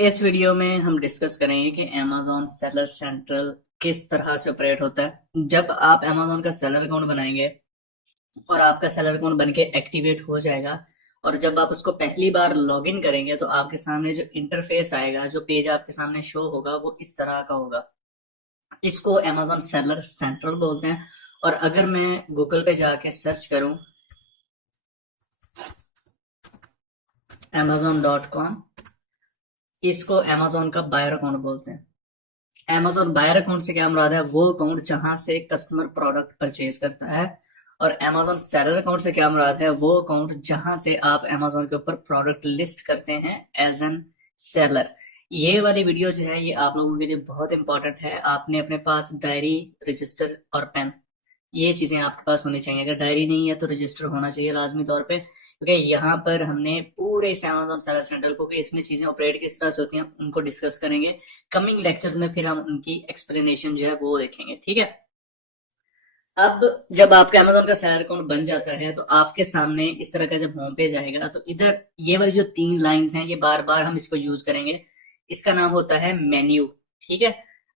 इस वीडियो में हम डिस्कस करेंगे कि Amazon सेलर सेंट्रल किस तरह से ऑपरेट होता है। जब आप Amazon का सेलर अकाउंट बनाएंगे और आपका सेलर अकाउंट बनके एक्टिवेट हो जाएगा और जब आप उसको पहली बार लॉगिन करेंगे तो आपके सामने जो इंटरफेस आएगा, जो पेज आपके सामने शो होगा, वो इस तरह का होगा। इसको Amazon सेलर सेंट्रल बोलते हैं। और अगर मैं गूगल पे जाके सर्च करूं amazon.com, इसको Amazon का बायर अकाउंट बोलते हैं। Amazon बायर अकाउंट से क्या मुराद है? वो अकाउंट जहां से कस्टमर प्रोडक्ट परचेज करता है। और Amazon सेलर अकाउंट से क्या मुराद है? वो अकाउंट जहां से आप Amazon के ऊपर प्रोडक्ट लिस्ट करते हैं एज एन सेलर। ये वाली वीडियो जो है ये आप लोगों के लिए बहुत इंपॉर्टेंट है। आपने अपने पास डायरी, रजिस्टर और पेन, ये चीजें आपके पास होनी चाहिए। अगर डायरी नहीं है तो रजिस्टर होना चाहिए लाजमी तौर पे, क्योंकि यहाँ पर हमने पूरे इस Amazon सेलर सेंटर को, कि इसमें चीजें ऑपरेट किस तरह से होती हैं, उनको डिस्कस करेंगे। कमिंग लेक्चर्स में फिर हम उनकी एक्सप्लेनेशन जो है वो देखेंगे, ठीक है। अब जब आपका Amazon का सेलर अकाउंट बन जाता है तो आपके सामने इस तरह का जब होम पेज आएगा तो इधर ये वाली जो 3 लाइंस हैं, ये बार बार हम इसको यूज करेंगे। इसका नाम होता है मेन्यू, ठीक है।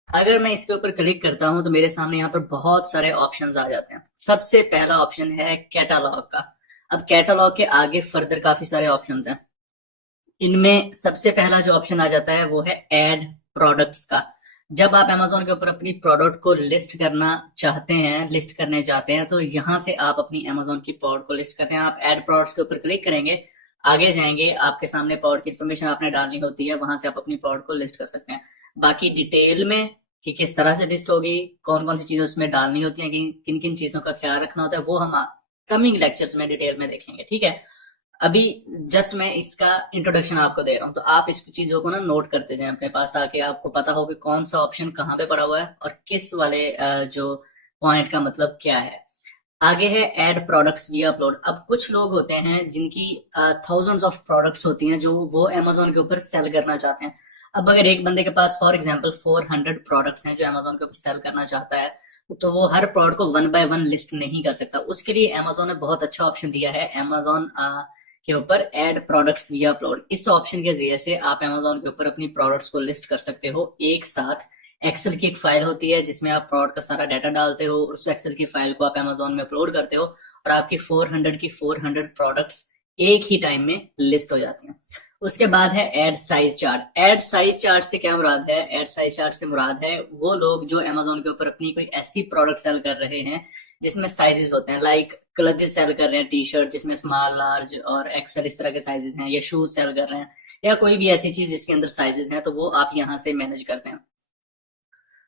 अगर मैं इसके ऊपर क्लिक करता हूं तो मेरे सामने यहाँ पर बहुत सारे ऑप्शंस आ जाते हैं। सबसे पहला ऑप्शन है कैटालॉग का। अब कैटालॉग के आगे फर्दर काफी सारे ऑप्शंस हैं। इनमें सबसे पहला जो ऑप्शन आ जाता है वो है ऐड प्रोडक्ट्स का। जब आप Amazon के ऊपर अपनी प्रोडक्ट को लिस्ट करना चाहते हैं, लिस्ट करने जाते हैं, तो यहां से आप अपनी Amazon की प्रोडक्ट को लिस्ट करते हैं। आप ऐड प्रोडक्ट्स के ऊपर क्लिक करेंगे, आगे जाएंगे, आपके सामने प्रोडक्ट की इन्फॉर्मेशन आपने डालनी होती है, वहां से आप अपनी प्रोडक्ट को लिस्ट कर सकते हैं। बाकी डिटेल में कि किस तरह से लिस्ट होगी, कौन कौन सी चीजें उसमें डालनी होती हैं, कि किन किन चीजों का ख्याल रखना होता है, वो हम कमिंग लेक्चर्स में डिटेल में देखेंगे, ठीक है। अभी जस्ट मैं इसका इंट्रोडक्शन आपको दे रहा हूं, तो आप इस चीजों को ना नोट करते जाएं अपने पास, ताकि आपको पता हो कि कौन सा ऑप्शन कहाँ पे पड़ा हुआ है और किस वाले जो पॉइंट का मतलब क्या है। आगे है ऐड प्रोडक्ट्स वी अपलोड। अब कुछ लोग होते हैं जिनकी थाउजेंड्स ऑफ प्रोडक्ट्स होती हैं जो वो Amazon के ऊपर सेल करना चाहते हैं। अब अगर एक बंदे के पास फॉर एग्जांपल 400 प्रोडक्ट्स हैं जो Amazon के ऊपर सेल करना चाहता है, तो वो हर प्रोडक्ट को वन बाय वन लिस्ट नहीं कर सकता। उसके लिए Amazon ने बहुत अच्छा ऑप्शन दिया है, Amazon के ऊपर ऐड प्रोडक्ट्स वी अपलोड। इस ऑप्शन के जरिए से आप Amazon के ऊपर अपनी प्रोडक्ट्स को लिस्ट कर सकते हो एक साथ। एक्सेल की एक फाइल होती है जिसमें आप प्रोडक्ट का सारा डाटा डालते हो, और उस एक्सेल की फाइल को आप Amazon में अपलोड करते हो और आपकी 400 की 400 प्रोडक्ट्स एक ही टाइम में लिस्ट हो जाती हैं। उसके बाद है add size chart. Add size chart से क्या मुराद है? ऐड साइज चार्ट से मुराद है वो लोग जो Amazon के ऊपर अपनी कोई ऐसी प्रोडक्ट सेल कर रहे हैं जिसमें साइजेस होते हैं, लाइक क्लथेस सेल कर रहे हैं, टी शर्ट जिसमें स्मॉल, लार्ज और एक्सेल इस तरह के साइजेस हैं, या शूज सेल कर रहे हैं, या कोई भी ऐसी चीज जिसके अंदर साइजेस हैं, तो वो आप यहाँ से मैनेज करते हैं।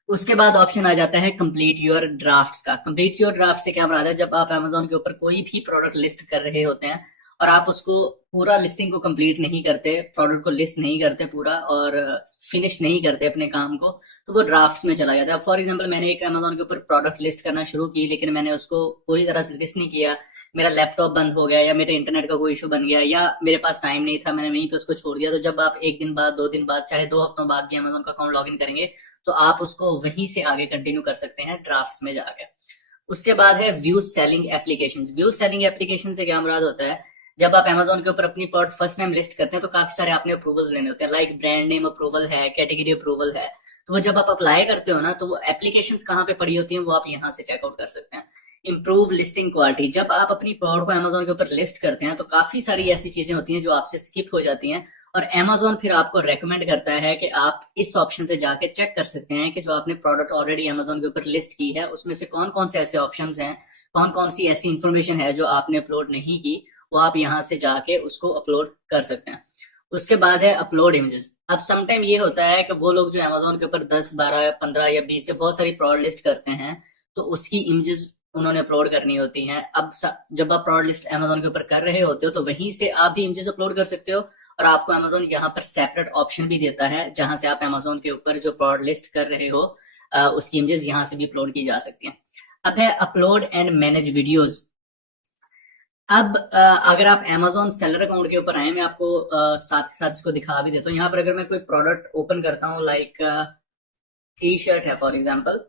उसके बाद ऑप्शन आ जाता है कंप्लीट योर ड्राफ्ट्स का। कंप्लीट योर ड्राफ्ट से क्या मुराद है? जब आप Amazon के ऊपर कोई भी प्रोडक्ट लिस्ट कर रहे होते हैं और आप उसको पूरा लिस्टिंग को कंप्लीट नहीं करते, प्रोडक्ट को लिस्ट नहीं करते पूरा और फिनिश नहीं करते अपने काम को, तो वो ड्राफ्ट्स में चला जाता है। फॉर एग्जांपल मैंने एक Amazon के ऊपर प्रोडक्ट लिस्ट करना शुरू की, लेकिन मैंने उसको पूरी तरह से लिस्ट नहीं किया, मेरा लैपटॉप बंद हो गया, या मेरे इंटरनेट का कोई इशू बन गया, या मेरे पास टाइम नहीं था, मैंने वहीं पे उसको छोड़ दिया। तो जब आप एक दिन बाद, 2 दिन बाद, चाहे 2 हफ्तों बाद भी Amazon का अकाउंट लॉग इन करेंगे, तो आप उसको वहीं से आगे कंटिन्यू कर सकते हैं ड्राफ्ट्स में जाके। उसके बाद है view selling applications. View selling application से क्या मुराद होता है? जब आप Amazon के ऊपर अपनी प्रोडक्ट फर्स्ट टाइम लिस्ट करते हैं तो काफी सारे आपने अप्रूवल्स लेने होते हैं, लाइक ब्रांड नेम अप्रूवल है, कैटेगरी अप्रूवल है। तो वो जब आप अप्लाई करते हो ना, तो वो एप्लीकेशंस कहाँ पे पड़ी होती हैं वो आप यहाँ से चेकआउट कर सकते हैं। Improve listing quality. जब आप अपनी प्रोडक्ट को Amazon के ऊपर लिस्ट करते हैं तो काफी सारी ऐसी चीजें होती हैं जो आपसे स्किप हो जाती हैं, और Amazon फिर आपको रेकमेंड करता है कि आप इस ऑप्शन से जाके चेक कर सकते हैं कि जो आपने प्रोडक्ट ऑलरेडी Amazon के ऊपर लिस्ट की है उसमें से कौन कौन से ऐसे ऑप्शंस हैं, कौन कौन सी ऐसी इंफॉर्मेशन है जो आपने अपलोड नहीं की, वो आप यहाँ से जाके उसको अपलोड कर सकते हैं। उसके बाद है अपलोड इमेजेस। अब समटाइम ये होता है कि वो लोग जो Amazon के ऊपर 10, 12, 15 या 20 से बहुत सारी प्रोडक्ट लिस्ट करते हैं, तो उसकी इमेजेस उन्होंने अपलोड करनी होती हैं। अब जब आप प्रोडक्ट लिस्ट Amazon के ऊपर कर रहे होते हो तो वहीं से आप भी इमेजेस अपलोड कर सकते हो, और आपको Amazon यहाँ पर सेपरेट ऑप्शन भी देता है जहां से आप Amazon के ऊपर जो प्रोडक्ट लिस्ट कर रहे हो उसकी इमेजेस यहाँ से भी अपलोड की जा सकती हैं। अब है अपलोड एंड मैनेज वीडियोज। अब अगर आप Amazon सेलर अकाउंट के ऊपर आए, मैं आपको साथ के साथ इसको दिखा भी देता हूँ। यहाँ पर अगर मैं कोई प्रोडक्ट ओपन करता हूँ, लाइक टी शर्ट है फॉर एग्जांपल,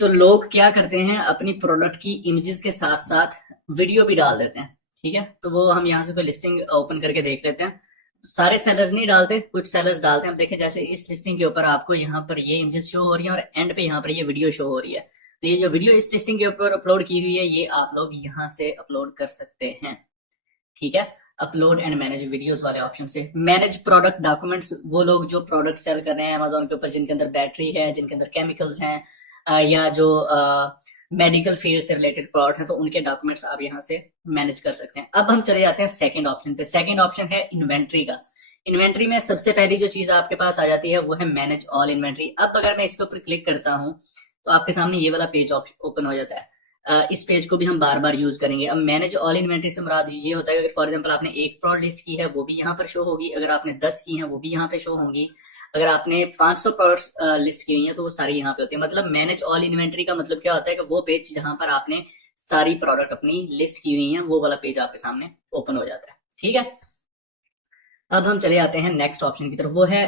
तो लोग क्या करते हैं, अपनी प्रोडक्ट की इमेजेस के साथ साथ वीडियो भी डाल देते हैं, ठीक है। तो वो हम यहाँ से कोई लिस्टिंग ओपन करके देख लेते हैं। सारे सेलर्स नहीं डालते, कुछ सेलर्स डालते हैं। अब देखें जैसे इस लिस्टिंग के ऊपर आपको यहाँ पर ये इमेजेस शो हो रही है और एंड पे यहाँ पर ये वीडियो शो हो रही है। तो ये जो वीडियो इस लिस्टिंग के ऊपर अपलोड की हुई है, ये आप लोग यहाँ से अपलोड कर सकते हैं। ठीक है, अपलोड एंड मैनेज वीडियोस वाले ऑप्शन से। मैनेज प्रोडक्ट डॉक्यूमेंट्स, वो लोग जो प्रोडक्ट सेल कर रहे हैं अमेजोन के ऊपर, जिनके अंदर बैटरी है, जिनके अंदर केमिकल्स हैं, या जो मेडिकल फील्ड से रिलेटेड प्रोडक्ट है, तो उनके डॉक्यूमेंट्स आप यहाँ से मैनेज कर सकते हैं। अब हम चले जाते हैं सेकंड ऑप्शन पे। सेकंड ऑप्शन है इन्वेंट्री का। इन्वेंट्री में सबसे पहली जो चीज आपके पास आ जाती है वो है मैनेज ऑल इन्वेंट्री। अब अगर मैं इसके ऊपर क्लिक करता हूं तो आपके सामने ये वाला पेज ओपन हो जाता है। इस पेज को भी हम बार बार यूज करेंगे। अब मैनेज ऑल इन्वेंट्री से मुराद ये होता है कि फॉर एग्जांपल आपने एक प्रोडक्ट लिस्ट की है वो भी यहाँ पर शो होगी, अगर आपने 10 की है वो भी यहाँ पे शो होंगी, अगर आपने 500 प्रोडक्ट्स लिस्ट की हुई है तो वो सारी यहाँ पे होती है। मतलब मैनेज ऑल इन्वेंट्री का मतलब क्या होता है कि वो पेज जहां पर आपने सारी प्रोडक्ट अपनी लिस्ट की हुई है, वो वाला पेज आपके सामने ओपन हो जाता है। ठीक है, अब हम चले आते हैं नेक्स्ट ऑप्शन की तरफ, वो है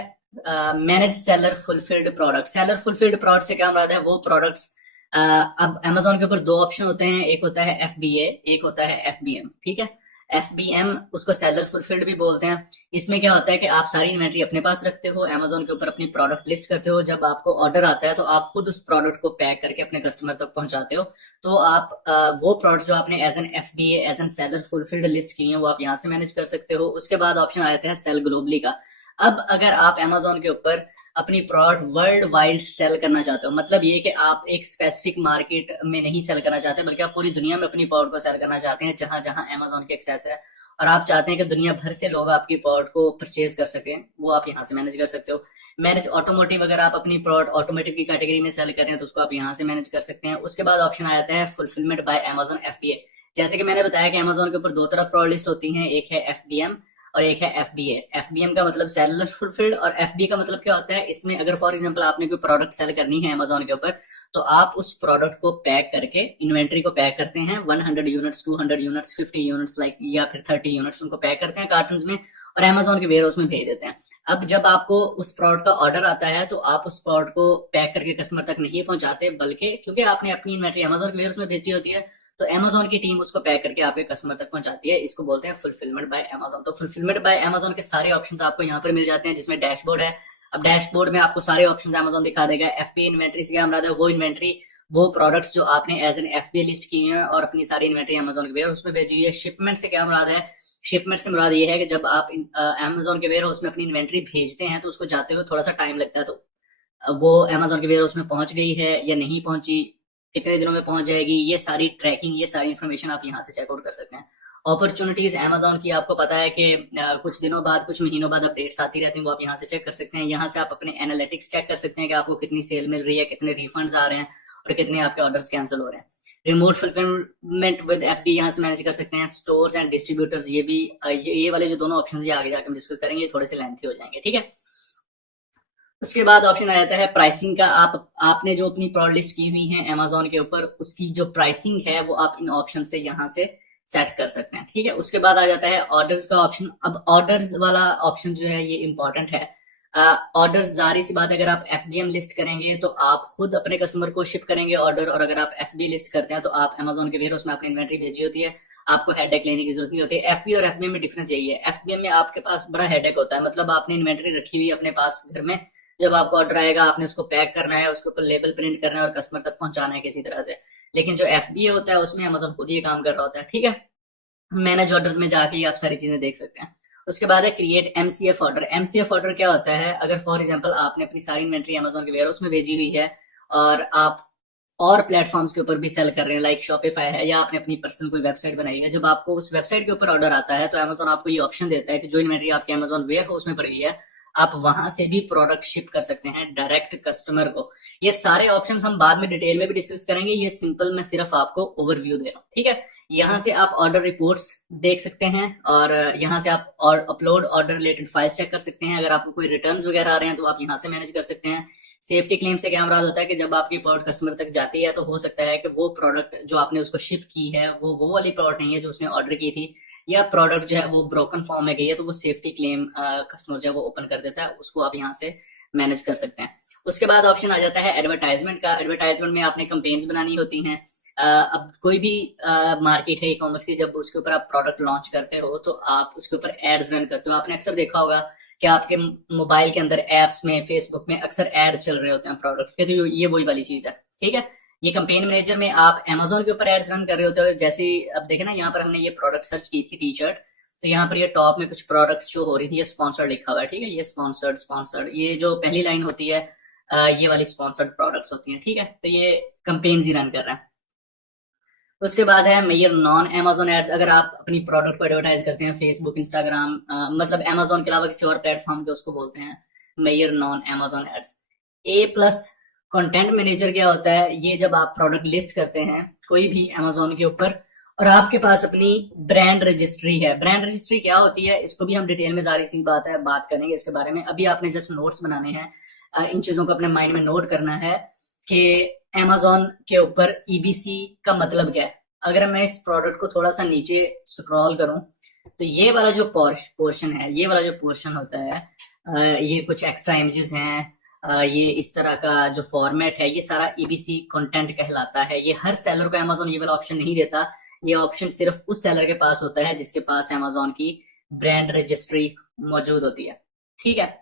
manage seller fulfilled product. Seller fulfilled product से क्या मुराद है, वो प्रोडक्ट्स अब अमेजोन के ऊपर दो ऑप्शन होते हैं, एक होता है FBA, एक होता है FBM। ठीक है, FBM उसको सेलर फुलफिल्ड भी बोलते हैं। इसमें क्या होता है कि आप सारी इन्वेंट्री अपने पास रखते हो, अमेजोन के ऊपर अपनी प्रोडक्ट लिस्ट करते हो, जब आपको ऑर्डर आता है तो आप खुद उस प्रोडक्ट को पैक करके अपने कस्टमर तक पहुंचाते हो। तो आप वो प्रोडक्ट जो आपने as an FBA, as an seller fulfilled list की है, वो आप यहाँ से मैनेज कर सकते हो। उसके बाद ऑप्शन आ जाता है सेल ग्लोबली का। अब अगर आप अमेजोन के ऊपर अपनी प्रोडक्ट वर्ल्ड वाइड सेल करना चाहते हो, मतलब ये कि आप एक स्पेसिफिक मार्केट में नहीं सेल करना चाहते, बल्कि आप पूरी दुनिया में अपनी प्रोडक्ट को सेल करना चाहते हैं, जहां जहां अमेजोन की एक्सेस है, और आप चाहते हैं कि दुनिया भर से लोग आपकी प्रोडक्ट को परचेज कर सकें, वो आप यहाँ से मैनेज कर सकते हो। मैनेज ऑटोमोटिव, अगर आप अपनी प्रोडक्ट ऑटोमोटिव की कैटेगरी में सेल कर रहे हैं तो उसको आप यहाँ से मैनेज कर सकते हैं। उसके बाद ऑप्शन आ जाता है फुलफिलमेंट बाय अमेजोन FBA। जैसे कि मैंने बताया कि अमेजोन के ऊपर दो तरह प्रोडक्ट लिस्ट होती हैं, एक है FBM और एक है FBA। FBM का मतलब सेलर फुलफिल्ड, और FBA का मतलब क्या होता है, इसमें अगर फॉर एग्जांपल आपने कोई प्रोडक्ट सेल करनी है अमेजोन के ऊपर, तो आप उस प्रोडक्ट को पैक करके इन्वेंट्री को पैक करते हैं 100 यूनिट्स, 200 यूनिट्स, 50 यूनिट्स लाइक, या फिर 30 यूनिट्स, उनको पैक करते हैं कार्टन में और अमेजोन के वेयर हाउस में भेज देते हैं। अब जब आपको उस प्रोडक्ट का ऑर्डर आता है तो आप उस प्रोडक्ट को पैक करके कस्टमर तक नहीं पहुंचाते, बल्कि क्योंकि आपने अपनी इन्वेंट्री अमेजोन के वेयर हाउस में भेजी होती है, तो अमेजोन की टीम उसको पैक करके आपके कस्टमर तक पहुंचाती है। इसको बोलते हैं फुलफिलमेंट बाय अमेजोन। तो फुलफिलमेंट बाय अमेजोन के सारे ऑप्शंस आपको यहाँ पर मिल जाते हैं, जिसमें डैशबोर्ड है। अब डैशबोर्ड में आपको सारे ऑप्शंस अमेजोन दिखा देगा। FBA इन्वेंट्री से क्या मुराद है, वो इन्वेंट्री, वो प्रोडक्ट्स जो आपने एज एन FBA लिस्ट की हैं और अपनी सारी इन्वेंट्री अमेजोन के वेयर हाउस में भेजी हुई है। शिपमेंट से क्या मुराद है, शिपमेंट से मुराद ये है कि जब आप अमेजोन के वेयर हाउस में अपनी इन्वेंट्री भेजते हैं तो उसको जाते हुए थोड़ा सा टाइम लगता है, तो वो अमेजोन के वेयर हाउस में पहुंच गई है या नहीं पहुंची, कितने दिनों में पहुंच जाएगी, ये सारी ट्रैकिंग, ये सारी इन्फॉर्मेशन आप यहाँ से चेकआउट कर सकते हैं। अपॉर्चुनिटीज अमेजोन की आपको पता है कि कुछ दिनों बाद, कुछ महीनों बाद अपडेट्स आती रहती हैं, वो आप यहाँ से चेक कर सकते हैं। यहाँ से आप अपने एनालिटिक्स चेक कर सकते हैं कि आपको कितनी सेल मिल रही है, कितने रिफंड्स आ रहे हैं और कितने आपके ऑर्डर्स कैंसिल हो रहे हैं। रिमोट फुलफिलमेंट विद FB यहाँ से मैनेज कर सकते हैं। स्टोर्स एंड डिस्ट्रीब्यूटर्स, ये भी ये वाले जो दोनों ऑप्शन ये आगे जाकर हम डिस्कस करेंगे, ये थोड़े से लेंथी हो जाएंगे। ठीक है, उसके बाद ऑप्शन आ जाता है प्राइसिंग का। आपने जो अपनी प्रोडक्ट लिस्ट की हुई है अमेजोन के ऊपर, उसकी जो प्राइसिंग है वो आप इन ऑप्शन से यहाँ से सेट कर सकते हैं। ठीक है, उसके बाद आ जाता है ऑर्डर्स का ऑप्शन। अब ऑर्डर्स वाला ऑप्शन जो है ये इंपॉर्टेंट है। ऑर्डर्स, जारी सी बात है, अगर आप FBM लिस्ट करेंगे तो आप खुद अपने कस्टमर को शिप करेंगे ऑर्डर, और अगर आप FBA लिस्ट करते हैं तो आप अमेजोन के वेयर हाउस में अपनी इन्वेंट्री भेजी होती है, आपको हेडेक लेने की जरूरत नहीं होती। FBA और FBM में डिफरेंस यही है, FBM में आपके पास बड़ा हेडेक होता है, मतलब आपने इन्वेंट्री रखी हुई अपने पास घर में, जब आपको ऑर्डर आएगा आपने उसको पैक करना है, उसके ऊपर लेबल प्रिंट करना है और कस्टमर तक पहुंचाना है किसी तरह से। लेकिन जो FBA होता है उसमें अमेजोन खुद ही काम कर रहा होता है। ठीक है, मैनेज ऑर्डर्स में जाके ही आप सारी चीजें देख सकते हैं। उसके बाद है create MCF order. MCF order क्या होता है, अगर फॉर एग्जांपल आपने अपनी सारी इन्वेंट्री अमेजोन के वेयर हाउस में भेजी हुई है और आप और प्लेटफॉर्म्स के ऊपर भी सेल कर रहे हैं, लाइक शॉपिफाई है, या आपने अपनी पर्सनल कोई वेबसाइट बनाई है, जब आपको उस वेबसाइट के ऊपर ऑर्डर आता है तो अमेजोन आपको ये ऑप्शन देता है कि जो इन्वेंट्री आपके अमेजोन वेयर हाउस में पड़ी है, आप वहां से भी प्रोडक्ट शिप कर सकते हैं डायरेक्ट कस्टमर को। ये सारे ऑप्शंस हम बाद में डिटेल में भी डिस्कस करेंगे, ये सिंपल मैं सिर्फ आपको ओवरव्यू दे रहा हूँ। ठीक है, यहाँ से आप ऑर्डर रिपोर्ट्स देख सकते हैं और यहाँ से आप और upload order related files check कर सकते हैं। अगर आपको कोई रिटर्न्स वगैरह आ रहे हैं तो आप यहाँ से मैनेज कर सकते हैं। सेफ्टी क्लेम से क्या मुराद होता है कि जब आपकी प्रोडक्ट कस्टमर तक जाती है तो हो सकता है कि वो प्रोडक्ट जो आपने उसको शिप की है वो वाली प्रोडक्ट नहीं है जो उसने ऑर्डर की थी, या प्रोडक्ट जो है वो ब्रोकन फॉर्म में गई है, तो वो सेफ्टी क्लेम कस्टमर जो है वो ओपन कर देता है, उसको आप यहाँ से मैनेज कर सकते हैं। उसके बाद ऑप्शन आ जाता है एडवर्टाइजमेंट का। एडवर्टाइजमेंट में आपने कंपेन्स बनानी होती हैं, अब कोई भी मार्केट है ई कॉमर्स की, जब उसके ऊपर आप प्रोडक्ट लॉन्च करते हो तो आप उसके ऊपर एड्स रन करते हो। आपने अक्सर देखा होगा कि आपके मोबाइल के अंदर एप्स में, फेसबुक में अक्सर एड्स चल रहे होते हैं प्रोडक्ट्स के, तो ये वही वाली चीज है। ठीक है, ये कैंपेन मैनेजर में आप अमेजोन के ऊपर एड्स रन कर रहे होते हो। जैसे अब देखे ना, यहाँ पर हमने ये प्रोडक्ट सर्च की थी टी शर्ट, तो यहाँ पर ये टॉप में कुछ प्रोडक्ट्स शो हो रही थी, ये स्पॉन्सर्ड लिखा हुआ है। ठीक है, ये स्पॉन्सर्ड स्पॉन्सर्ड, ये जो पहली लाइन होती है ये वाली स्पॉन्सर्ड प्रोडक्ट्स होती हैं। ठीक है, तो ये कंपेन्स ही रन कर रहा है। उसके बाद है मेयर नॉन अमेजोन एड्स। अगर आप अपनी प्रोडक्ट को एडवर्टाइज करते हैं फेसबुक, इंस्टाग्राम, मतलब अमेजोन के अलावा किसी और प्लेटफॉर्म के, उसको बोलते हैं मेयर नॉन अमेजोन एड्स। ए प्लस कंटेंट मैनेजर क्या होता है, ये जब आप प्रोडक्ट लिस्ट करते हैं कोई भी अमेजोन के ऊपर और आपके पास अपनी ब्रांड रजिस्ट्री है। ब्रांड रजिस्ट्री क्या होती है, इसको भी हम डिटेल में सारी सी बात करेंगे इसके बारे में। अभी आपने जस्ट नोट्स बनाने हैं, इन चीजों को अपने माइंड में नोट करना है कि अमेजोन के ऊपर ईबीसी का मतलब क्या है। अगर मैं इस प्रोडक्ट को थोड़ा सा नीचे स्क्रॉल करूं तो ये वाला जो पोर्शन है, ये वाला जो पोर्शन होता है, ये कुछ एक्स्ट्रा इमेजेस हैं, ये इस तरह का जो फॉर्मेट है, ये सारा ईबीसी कंटेंट कहलाता है। ये हर सेलर को अमेजोन ये वाला ऑप्शन नहीं देता, ये ऑप्शन सिर्फ उस सेलर के पास होता है जिसके पास अमेजोन की ब्रांड रजिस्ट्री मौजूद होती है। ठीक है,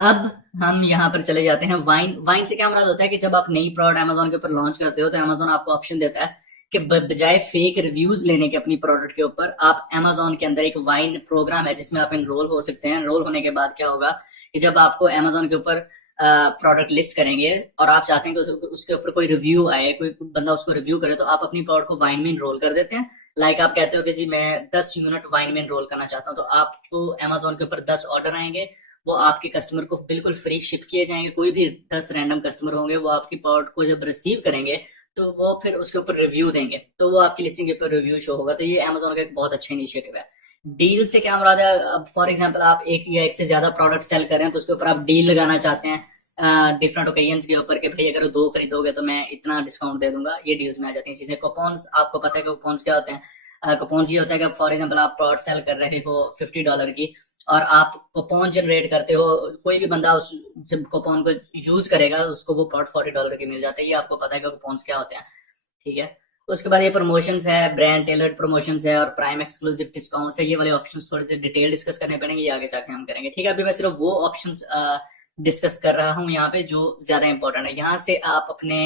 अब हम यहाँ पर चले जाते हैं वाइन। वाइन से क्या मतलब होता है कि जब आप नई प्रोडक्ट अमेजोन के ऊपर लॉन्च करते हो तो अमेजोन आपको ऑप्शन देता है कि बजाय फेक रिव्यूज लेने के अपनी प्रोडक्ट के ऊपर, आप अमेजोन के अंदर एक वाइन प्रोग्राम है जिसमें आप एनरोल हो सकते हैं। एनरोल होने के बाद क्या होगा कि जब आपको अमेजोन के ऊपर प्रोडक्ट लिस्ट करेंगे और आप चाहते हैं कि उसके ऊपर कोई रिव्यू आए, कोई बंदा उसको रिव्यू करे, तो आप अपनी प्रोडक्ट को वाइन में एनरोल कर देते हैं। लाइक आप कहते हो कि जी मैं 10 यूनिट वाइन में एनरोल करना चाहता हूँ, तो आपको अमेजोन के ऊपर 10 ऑर्डर आएंगे, वो आपके कस्टमर को बिल्कुल फ्री शिप किए जाएंगे। कोई भी 10 रैंडम कस्टमर होंगे, वो आपकी प्रोडक्ट को जब रिसीव करेंगे तो वो फिर उसके ऊपर रिव्यू देंगे, तो वो आपकी लिस्टिंग के ऊपर रिव्यू शो होगा। तो ये अमेजोन का एक बहुत अच्छा इनिशिएटिव है। डील से क्या मुराद है, अब फॉर एग्जांपल आप एक या एक से ज्यादा प्रोडक्ट सेल कर रहे हैं तो उसके ऊपर आप डील लगाना चाहते हैं डिफरेंट ओकेजन्स के ऊपर, कि भाई अगर 2 खरीदोगे तो मैं इतना डिस्काउंट दे दूंगा। ये डील्स में आ जाती हैं चीजें। कूपन्स, आपको पता है कूपन्स क्या होते हैं। कूपन्स ये होता है कि फॉर एग्जांपल आप प्रोडक्ट सेल कर रहे हो $50 की और आप कूपन जनरेट करते हो, कोई भी बंदा उस जब कूपन को यूज करेगा उसको वो प्रोडक्ट $40 की मिल जाता है। ये आपको पता है कि कूपन्स क्या होते हैं। ठीक है, उसके बाद ये प्रमोशंस है, ब्रांड टेलर्ड प्रमोशंस है और प्राइम एक्सक्लूसिव डिस्काउंट्स है। ये वाले ऑप्शंस थोड़े से डिटेल डिस्कस करने पड़ेंगे, ये आगे जाके हम करेंगे। ठीक है, अभी मैं सिर्फ वो ऑप्शंस डिस्कस कर रहा हूँ यहाँ पे जो ज्यादा इंपॉर्टेंट है। यहाँ से आप अपने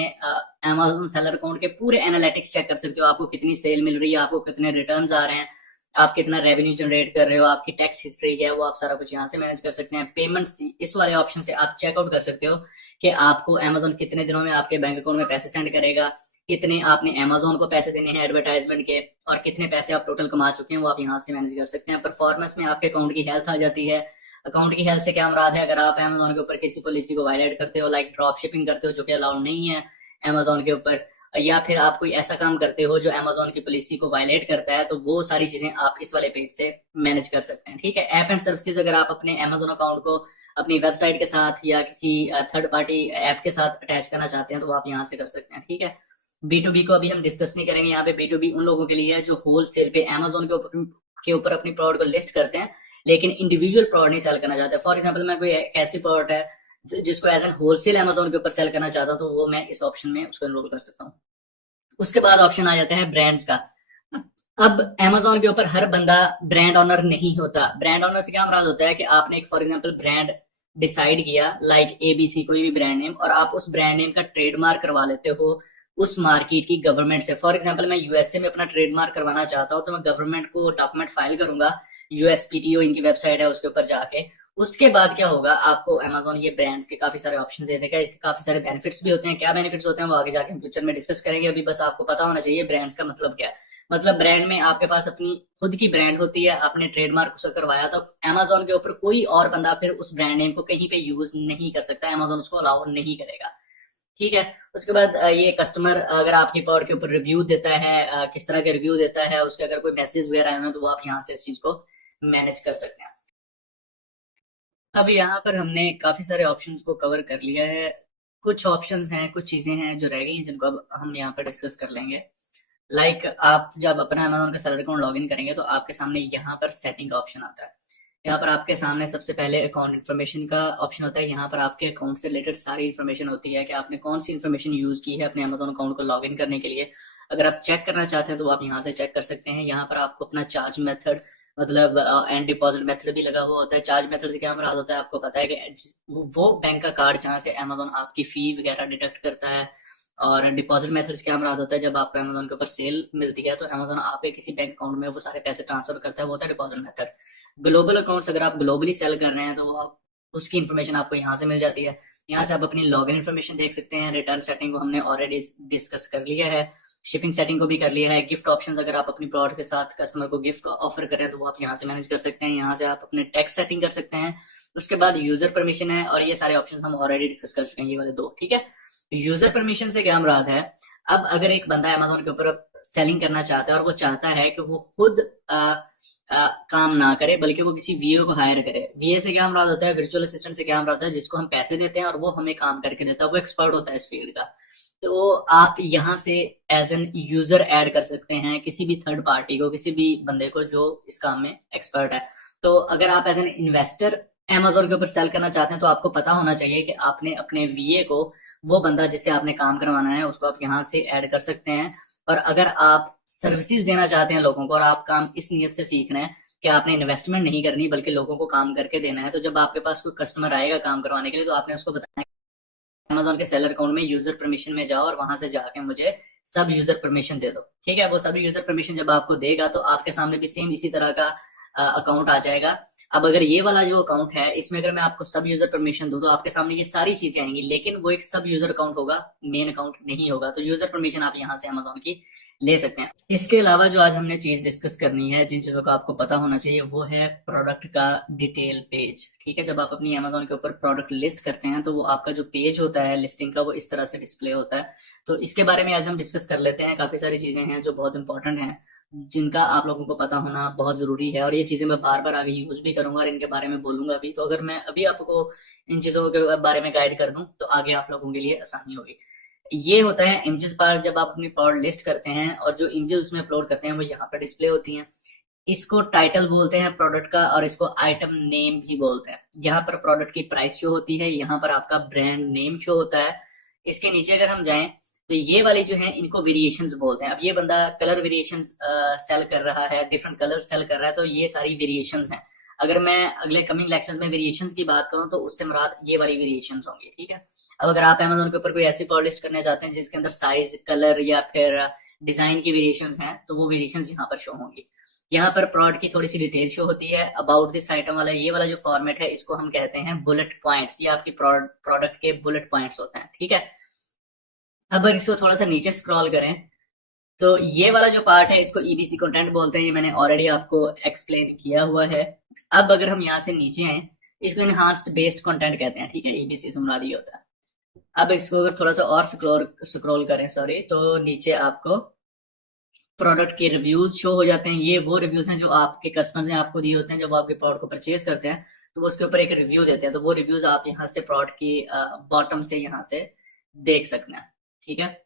अमेजोन सेलर अकाउंट के पूरे एनालिटिक्स चेक कर सकते हो, आपको कितनी सेल मिल रही है, आपको कितने रिटर्न्स आ रहे हैं, आप कितना रेवेन्यू जनरेट कर रहे हो, आपकी टैक्स हिस्ट्री क्या है, वो आप सारा कुछ यहाँ से मैनेज कर सकते हैं। पेमेंट्स, इस वाले ऑप्शन से आप चेकआउट कर सकते हो कि आपको अमेजोन कितने दिनों में आपके बैंक अकाउंट में पैसे सेंड करेगा, कितने आपने अमेजोन को पैसे देने हैं एडवर्टाइजमेंट के, और कितने पैसे आप टोटल कमा चुके हैं, वो आप यहाँ से मैनेज कर सकते हैं। परफॉर्मेंस में आपके अकाउंट की हेल्थ आ जाती है। अकाउंट की हेल्थ से क्या मुराद है, अगर आप अमेजोन के ऊपर किसी पॉलिसी को वायलेट करते हो, लाइक ड्रॉप शिपिंग करते हो जो कि अलाउड नहीं है अमेजोन के ऊपर, या फिर आप कोई ऐसा काम करते हो जो अमेजोन की पॉलिसी को वायलेट करता है, तो वो सारी चीजें आप इस वाले पेज से मैनेज कर सकते हैं। ठीक है, ऐप एंड सर्विसेज, अगर आप अपने अमेजोन अकाउंट को अपनी वेबसाइट के साथ या किसी थर्ड पार्टी ऐप के साथ अटैच करना चाहते हैं तो आप यहाँ से कर सकते हैं। ठीक है, B2B को अभी हम डिस्कस नहीं करेंगे। यहाँ पे B2B उन लोगों के लिए है जो होलसेल पे अमेजोन के ऊपर अपनी प्रोडक्ट को लिस्ट करते हैं लेकिन इंडिविजुअल प्रोडक्ट नहीं सेल करना चाहते। फॉर एग्जाम्पल, मैं कोई ऐसी प्रोडक्ट है जिसको एज एन होलसेल अमेजोन के ऊपर सेल करना चाहता हूँ, तो वो मैं इस ऑप्शन में उसको एनरोल कर सकता हूँ। उसके बाद ऑप्शन आ जाता है ब्रांड्स का। अब अमेजोन के ऊपर हर बंदा ब्रांड ऑनर नहीं होता। ब्रांड ऑनर से क्या मुराद होता है कि आपने एक फॉर एग्जांपल ब्रांड डिसाइड किया, लाइक ABC, कोई भी ब्रांड नेम, और आप उस ब्रांड नेम का ट्रेडमार्क करवा लेते हो उस मार्केट की गवर्नमेंट से। फॉर एग्जांपल, मैं यूएसए में अपना ट्रेडमार्क करवाना चाहता हूं तो मैं गवर्नमेंट को डॉक्यूमेंट फाइल करूंगा, USPTO इनकी वेबसाइट है उसके ऊपर जाके। उसके बाद क्या होगा, आपको अमेजोन ये ब्रांड्स के काफी सारे ऑप्शन दे देगा। इसके काफी सारे बेनिफिट्स भी होते हैं। क्या बेनिफिट्स होते हैं वो आगे जाके हम फ्यूचर में डिस्कस करेंगे। अभी बस आपको पता होना चाहिए ब्रांड्स का मतलब क्या है। मतलब ब्रांड में आपके पास अपनी खुद की ब्रांड होती है, आपने ट्रेडमार्क उसे करवाया, तो अमेजोन के ऊपर कोई और बंदा फिर उस ब्रांड नेम को कहीं पे यूज नहीं कर सकता, अमेजोन उसको अलाउ नहीं करेगा। ठीक है, उसके बाद ये कस्टमर अगर आपकी प्रोडक्ट के ऊपर रिव्यू देता है, किस तरह के रिव्यू देता है, उसके अगर कोई मैसेज वगैरह आए हैं तो वो आप यहाँ से इस चीज को मैनेज कर सकते हैं। अब यहाँ पर हमने काफी सारे ऑप्शंस को कवर कर लिया है। कुछ ऑप्शंस हैं, कुछ चीजें हैं जो रह गई हैं जिनको अब हम यहाँ पर डिस्कस कर लेंगे। लाइक आप जब अपना अमेजोन का सेलर अकाउंट लॉग इन करेंगे तो आपके सामने यहाँ पर सेटिंग का ऑप्शन आता है। यहाँ पर आपके सामने सबसे पहले अकाउंट इन्फॉर्मेशन का ऑप्शन होता है। यहाँ पर आपके अकाउंट से रिलेटेड सारी इन्फॉर्मेशन होती है कि आपने कौन सी इन्फॉर्मेशन यूज की है अपने अमेजोन अकाउंट को लॉगिन करने के लिए। अगर आप चेक करना चाहते हैं तो आप यहाँ से चेक कर सकते हैं। यहाँ पर आपको अपना चार्ज मेथड मतलब एंड डिपॉजिट मेथड भी लगा हुआ होता है। चार्ज मेथड से क्या मुराद होता है, आपको पता है कि वो बैंक का कार्ड जहाँ से अमेजोन आपकी फी वगैरह डिडक्ट करता है। और डिपॉजिट मेथड से क्या मुराद होता है, जब आपको अमेजोन के ऊपर सेल मिलती है तो अमेजोन आपके किसी बैंक अकाउंट में वो सारे पैसे ट्रांसफर करता है, वो होता है डिपॉजिट मेथड। ग्लोबल अकाउंट्स, अगर आप ग्लोबली सेल कर रहे हैं तो आप उसकी इन्फॉर्मेशन आपको यहाँ से मिल जाती है। यहाँ से आप अपनी लॉगिन इन्फॉर्मेशन देख सकते हैं। रिटर्न सेटिंग को हमने ऑलरेडी डिस्कस कर लिया है, शिपिंग सेटिंग को भी कर लिया है। गिफ्ट ऑप्शंस, अगर आप अपनी प्रोडक्ट के साथ कस्टमर को गिफ्ट ऑफर करें तो वो आप यहाँ से मैनेज कर सकते हैं। यहाँ से आप अपने टैक्स सेटिंग कर सकते हैं। उसके बाद यूजर परमिशन है, और ये सारे ऑप्शंस हम ऑलरेडी डिस्कस कर चुके हैं, ये वाले दो। ठीक है, यूजर परमिशन से क्या मुराद है, अब अगर एक बंदा अमेजोन के ऊपर सेलिंग करना चाहता है और वो चाहता है कि वो खुद काम ना करे बल्कि वो किसी वीए को हायर करे। वीए से क्या मुराद होता है, वर्चुअल असिस्टेंट से क्या मुराद होता है, जिसको हम पैसे देते हैं और वो हमें काम करके देता है, वो एक्सपर्ट होता है इस फील्ड का। तो आप यहाँ से एज एन यूजर ऐड कर सकते हैं किसी भी थर्ड पार्टी को, किसी भी बंदे को जो इस काम में एक्सपर्ट है। तो अगर आप एज एन इन्वेस्टर अमेजोन के ऊपर सेल करना चाहते हैं तो आपको पता होना चाहिए कि आपने अपने वीए को, वो बंदा जिससे आपने काम करवाना है, उसको आप यहाँ से ऐड कर सकते हैं। और अगर आप सर्विसेज देना चाहते हैं लोगों को और आप काम इस नियत से सीख रहे हैं कि आपने इन्वेस्टमेंट नहीं करनी बल्कि लोगों को काम करके देना है, तो जब आपके पास कोई कस्टमर आएगा काम करवाने के लिए तो आपने उसको बताना अमेजोन के सेलर अकाउंट में यूजर परमिशन में जाओ और वहां से जाके मुझे सब यूजर परमिशन दे दो। ठीक है, वो सब यूजर परमिशन जब आपको देगा तो आपके सामने भी सेम इसी तरह का अकाउंट आ जाएगा। अब अगर ये वाला जो अकाउंट है इसमें अगर मैं आपको सब यूजर परमिशन दूं तो आपके सामने ये सारी चीजें आएंगी, लेकिन वो एक सब यूजर अकाउंट होगा, मेन अकाउंट नहीं होगा। तो यूजर परमिशन आप यहाँ से अमेजोन की ले सकते हैं। इसके अलावा जो आज हमने चीज डिस्कस करनी है, जिन चीजों का आपको पता होना चाहिए, वो है प्रोडक्ट का डिटेल पेज। ठीक है, जब आप अपनी अमेजोन के ऊपर प्रोडक्ट लिस्ट करते हैं तो वो आपका जो पेज होता है लिस्टिंग का, वो इस तरह से डिस्प्ले होता है। तो इसके बारे में आज हम डिस्कस कर लेते हैं। काफी सारी चीजें हैं जो बहुत इंपॉर्टेंट हैं, जिनका आप लोगों को पता होना बहुत जरूरी है, और ये चीजें मैं बार बार आगे यूज भी करूंगा और इनके बारे में बोलूंगा भी। तो अगर मैं अभी आपको इन चीजों के बारे में गाइड कर दूं तो आगे आप लोगों के लिए आसानी होगी। ये होता है इमेजेस पार्ट, जब आप अपनी प्रोडक्ट लिस्ट करते हैं और जो इमेजेस उसमें अपलोड करते हैं वो यहाँ पर डिस्प्ले होती हैं। इसको टाइटल बोलते हैं प्रोडक्ट का, और इसको आइटम नेम भी बोलते हैं। यहाँ पर प्रोडक्ट की प्राइस शो होती है, यहाँ पर आपका ब्रांड नेम शो होता है। इसके नीचे अगर हम जाएं तो ये वाली जो है इनको वेरिएशंस बोलते हैं। अब ये बंदा कलर वेरिएशंस सेल कर रहा है, डिफरेंट कलर सेल कर रहा है, तो ये सारी वेरिएशंस हैं। अगर मैं अगले कमिंग लेक्चर्स में वेरिएशंस की बात करूं तो उससे मुराद ये वाली वेरिएशंस होंगी। ठीक है, अब अगर आप अमेजोन के ऊपर कोई ऐसी प्रोडक्ट लिस्ट करना चाहते हैं जिसके अंदर साइज, कलर या फिर डिजाइन की वेरिएशंस हैं, तो वो वेरिएशंस यहाँ पर शो होंगी। यहाँ पर प्रोडक्ट की थोड़ी सी डिटेल शो होती है। अबाउट दिस आइटम वाला ये वाला जो फॉर्मेट है इसको हम कहते हैं बुलेट पॉइंट्स। ये आपकी प्रोडक्ट के बुलेट पॉइंट्स होते हैं। ठीक है, अब अगर इसको थोड़ा सा नीचे स्क्रॉल करें तो ये वाला जो पार्ट है इसको ईबीसी कंटेंट बोलते हैं। ये मैंने ऑलरेडी आपको एक्सप्लेन किया हुआ है। अब अगर हम यहाँ से नीचे आए, इसको इनहांस्ड बेस्ड कंटेंट कहते हैं। ठीक है, ईबीसी से मुराद ये होता है। अब इसको अगर थोड़ा सा और स्क्रॉल करें, सॉरी, तो नीचे आपको प्रोडक्ट के रिव्यूज शो हो जाते हैं। ये वो रिव्यूज हैं जो आपके कस्टमर्स ने आपको दिए होते हैं जब आपके प्रोडक्ट को परचेज करते हैं, तो वो उसके ऊपर एक रिव्यू देते हैं। तो वो रिव्यूज आप यहाँ से प्रोडक्ट की बॉटम से यहाँ से देख सकते हैं। ठीक है,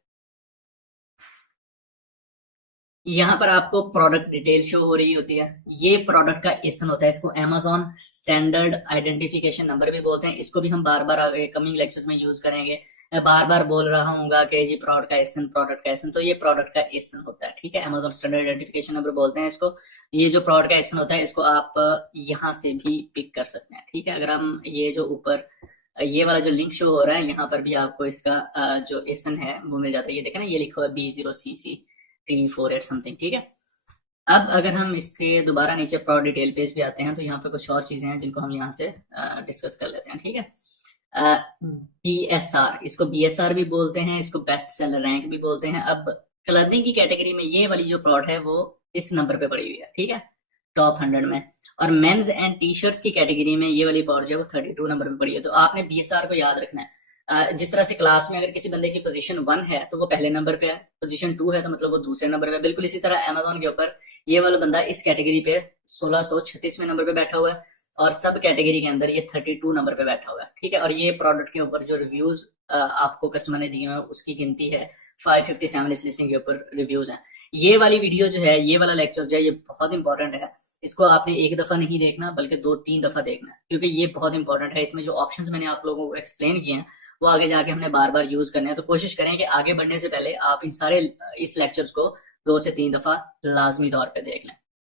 यहाँ पर आपको प्रोडक्ट डिटेल शो हो रही होती है। ये प्रोडक्ट का एसन होता है, इसको अमेजोन स्टैंडर्ड आइडेंटिफिकेशन नंबर भी बोलते हैं। इसको भी हम बार बार आगे कमिंग लेक्चर्स में यूज करेंगे। मैं बार बार बोल रहा हूँ कि जी प्रोडक्ट का एसन, प्रोडक्ट का एसन, तो ये प्रोडक्ट का एसन होता है। ठीक है, अमेजोन स्टैंडर्ड आइडेंटिफिकेशन नंबर बोलते हैं इसको। ये जो प्रोडक्ट का एसन होता है इसको आप यहाँ से भी पिक कर सकते हैं। ठीक है, अगर हम ये जो ऊपर ये वाला जो लिंक शो हो रहा है यहाँ पर भी आपको इसका जो एसन है वो मिल जाता है। ये देखें ना, ये लिखा हुआ है B0CC 348 समथिंग। ठीक है, अब अगर हम इसके दोबारा नीचे प्रोडक्ट डिटेल पेज पे आते हैं तो यहाँ पे कुछ और चीजें हैं जिनको हम यहाँ से डिस्कस कर लेते हैं। ठीक है, BSR, इसको BSR भी बोलते हैं, इसको बेस्ट सेलर रैंक भी बोलते हैं। अब क्लॉथिंग की कैटेगरी में ये वाली जो प्रोडक्ट है वो इस नंबर पे पड़ी हुई है। ठीक है, टॉप 100 में। और मेंस एंड टी शर्ट्स की कैटेगरी में ये वाली प्रोडक्ट जो है वो 32 नंबर पे पड़ी है। तो आपने BSR को याद रखना है। जिस तरह से क्लास में अगर किसी बंदे की पोजीशन 1 है तो वो पहले नंबर पे है, पोजीशन 2 है तो मतलब वो दूसरे नंबर पे है। बिल्कुल इसी तरह अमेजोन के ऊपर ये वाला बंदा इस कैटेगरी पे 1636वें नंबर पे बैठा हुआ है, और सब कैटेगरी के अंदर ये 32 नंबर पे बैठा हुआ है। ठीक है, और ये प्रोडक्ट के ऊपर जो रिव्यूज आपको कस्टमर ने दिए हैं उसकी गिनती है 557 इस लिस्टिंग के ऊपर रिव्यूज हैं। ये वाली वीडियो जो है, ये वाला लेक्चर जो है, ये बहुत इंपॉर्टेंट है। इसको आपने एक दफा नहीं देखना बल्कि 2-3 दफा देखना है, क्योंकि ये बहुत इंपॉर्टेंट है। इसमें जो ऑप्शंस मैंने आप लोगों को एक्सप्लेन किए हैं वो आगे जाके हमने बार बार यूज करने हैं। तो कोशिश करें कि आगे बढ़ने से पहले आप इन सारे इस लेक्चर्स को 2 से 3 दफा लाजमी तौर पे देख लें।